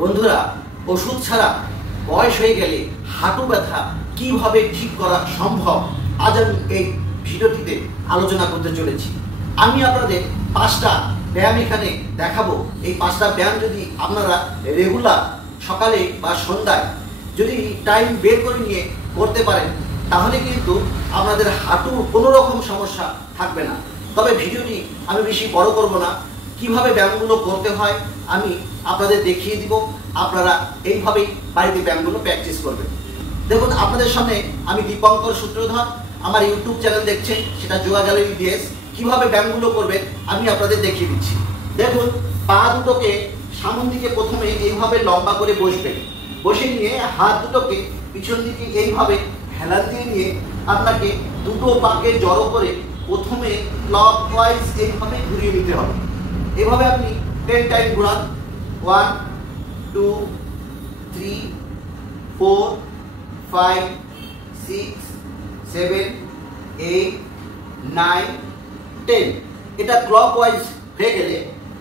বন্ধুরা, ওষুধ ছাড়া বয়স হয়ে গেলে হাঁটু ব্যথা কিভাবে ঠিক করা সম্ভব আজ আমি এই ভিডিওটিতে আলোচনা করতে চলেছি। আমি আপনাদের 5টা ব্যায়াম এখানে দেখাবো। এই 5টা ব্যায়াম যদি আপনারা রেগুলার সকালে বা সন্ধ্যায় যদি টাইম বের করে নিয়ে করতে পারেন তাহলে কিন্তু আপনাদের হাঁটু কোনো রকম সমস্যা থাকবে না। তবে ভিডিওটি আমি বেশি বড় করব না, কিভাবে ব্যায়ামগুলো করতে হয় আমি আপনাদের দেখিয়ে দিব। আপনারা এইভাবেই বাড়িতে ব্যায়ামগুলো প্র্যাকটিস করবেন। দেখুন, আপনাদের সামনে আমি দীপঙ্কর সূত্রধর, আমার ইউটিউব চ্যানেল দেখছেন, সেটা যোগা গ্যালারি ডিএস। কিভাবে ব্যায়ামগুলো করবেন আমি আপনাদের দেখিয়ে দিচ্ছি। দেখুন, পা দুটোকে সামন দিকে প্রথমে এইভাবে লম্বা করে বসবেন। বসে নিয়ে হাত দুটোকে পিছন দিকে এইভাবে হেলান দিয়ে নিয়ে আপনাকে দুটো পাকে জড়ো করে প্রথমে ক্লকওয়াইজ এইভাবে ঘুরিয়ে নিতে হবে। এভাবে আপনি 10 টাইম ঘোরান। 1 2 3 4 5 6 7 8 9 10। এটা ক্লকওয়াইজ হয়ে গেলে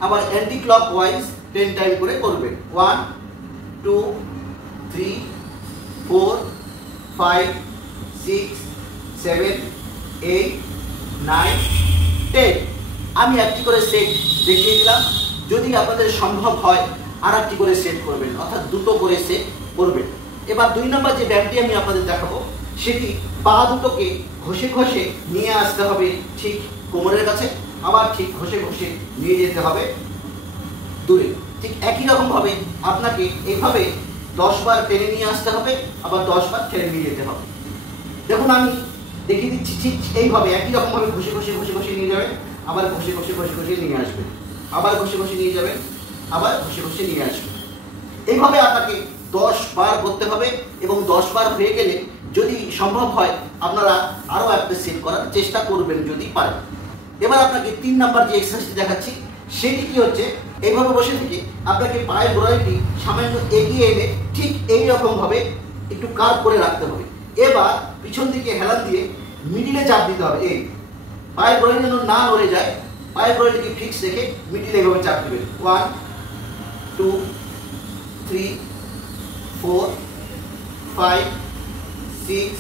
আবার অ্যান্টি ক্লকওয়াইজ 10 টাইম করে করবেন। 1 2 3 4 5 6 7 8 9 10। আমি একটি করে সেট দেখিয়ে দিলাম। যদি আপনাদের সম্ভব হয় আর একটি করে সেট করবেন, অর্থাৎ দুটো করে সেট করবেন। এবার 2 নম্বর যে ব্যায়ামটি আমি আপনাদের দেখাবো সেটি পা দুটোকে ঘষে ঘষে নিয়ে আসতে হবে ঠিক কোমরের কাছে, আবার ঠিক ঘষে ঘষে নিয়ে যেতে হবে দূরে। ঠিক একই রকম ভাবে আপনাকে এইভাবে 10 বার টেনে নিয়ে আসতে হবে, আবার 10 বার টেনে নিয়ে যেতে হবে। দেখুন, আমি দেখিয়ে দিচ্ছি। ঠিক এইভাবে একই রকম ভাবে ঘষে ঘষে ঘষে ঘষে নিয়ে যাবেন, আবার ঘষে ঘষে ঘষে ঘষে নিয়ে আসবেন, আবার ঘষে ঘষে নিয়ে যাবেন, আবার ঘষে ঘষে নিয়ে আসবেন। এইভাবে আপনাকে 10 বার করতে হবে এবং 10 বার হয়ে গেলে যদি সম্ভব হয় আপনারা আরো একটা সেট করার চেষ্টা করবেন যদি পারেন। এবার আপনাকে 3 নাম্বার যে এক্সারসাইজটি দেখাচ্ছি সেটি কি হচ্ছে, এইভাবে বসে থেকে আপনাকে পায়ের গোড়ালিটি সামান্য এগিয়ে এনে ঠিক এই রকম ভাবে একটু কার্ভ করে রাখতে হবে। এবার পিছন দিকে হেলান দিয়ে মিডিলে চাপ দিতে হবে। এই পায়ের গোড়ালি যেন না নড়ে যায়, পায়ের গোড়ালিকে ফিক্স রেখে মিডিলে এভাবে চাপ দিবেন। 1 2 3 4 5 6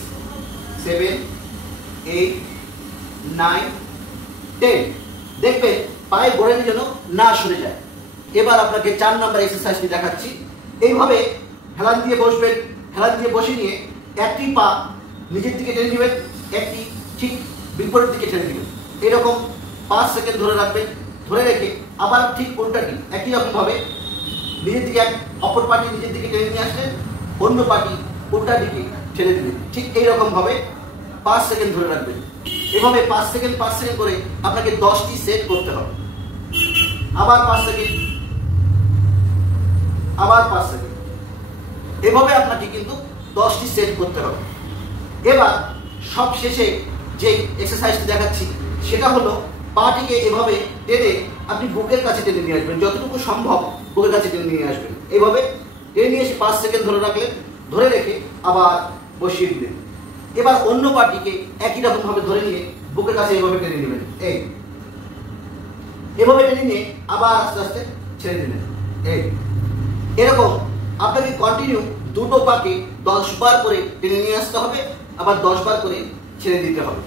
7 8 9 10। দেখবেন পায়ের গোড়ালি যেন না সরে যায়। এবার আপনাকে 4 নম্বর এক্সারসাইজটি দেখাচ্ছি। এইভাবে হেলান দিয়ে বসবেন। হেলান দিয়ে বসে নিয়ে একটি পা নিজের দিকে টেনে নেবেন, একটি ঠিক বিপরীত দিকে টেনে নেবেন। এরকম 5 সেকেন্ড ধরে রাখবেন। ধরে রেখে আবার ঠিক উল্টাটি একই রকম ভাবে নিজের দিকে অপর পাটি নিজের দিকে টেনে নিয়ে আসলেন, অন্য পাটি উল্টা দিকে ঠেলে দিবেন। ঠিক এইরকম ভাবে 5 সেকেন্ড ধরে রাখবেন। এভাবে 5 সেকেন্ড করে আপনাকে 10টি সেট করতে হবে। আবার 5 সেকেন্ড, আবার 5 সেকেন্ড। এভাবে আপনাকে কিন্তু 10টি সেট করতে হবে। এবার সব শেষে যে এক্সারসাইজটি দেখাচ্ছি সেটা হলো পাটিকে এভাবে টেনে আপনি বুকের কাছে টেনে নিয়ে আসবেন, যতটুকু সম্ভব বুকের কাছে টেনে নিয়ে আসবেন। এইভাবে টেনে নিয়ে এসে 5 সেকেন্ড ধরে রাখলেন, ধরে রেখে আবার বসিয়ে দিলেন। এবার অন্য পাটিকে একই রকম ভাবে ধরে নিয়ে বুকের কাছে এভাবে টেনে নেবেন। এভাবে টেনে নিয়ে আবার আস্তে আস্তে ছেড়ে দিলেন। এরকম আপনাকে কন্টিনিউ দুটো পাকে 10 বার করে টেনে নিয়ে আসতে হবে, আবার 10 বার করে ছেড়ে দিতে হবে।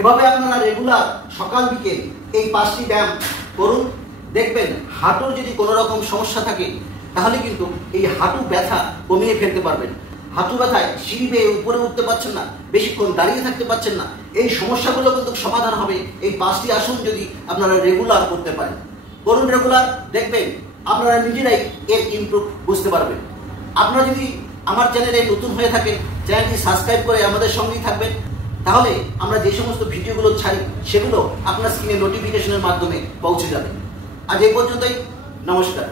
এভাবে আপনারা রেগুলার সকাল বিকেল এই 5টি ব্যায়াম করুন। দেখবেন হাঁটুর যদি কোনো রকম সমস্যা থাকে তাহলে কিন্তু এই হাঁটু ব্যথা কমিয়ে ফেলতে পারবেন। হাঁটু ব্যথায় সিঁড়ি বেয়ে উপরে উঠতে পারছেন না, বেশিক্ষণ দাঁড়িয়ে থাকতে পারছেন না, এই সমস্যাগুলো কিন্তু সমাধান হবে এই 5টি আসন যদি আপনারা রেগুলার করতে পারেন। করুন রেগুলার, দেখবেন আপনারা নিজেরাই এর ইমপ্রুভ বুঝতে পারবেন। আপনারা যদি আমার চ্যানেলে নতুন হয়ে থাকেন, চ্যানেলটি সাবস্ক্রাইব করে আমাদের সঙ্গেই থাকবেন। তাহলে আমরা যে সমস্ত ভিডিওগুলো ছাড়ি সেগুলো আপনার স্ক্রিনে নোটিফিকেশনের মাধ্যমে পৌঁছে যাবে। আজ এই পর্যন্তই, নমস্কার।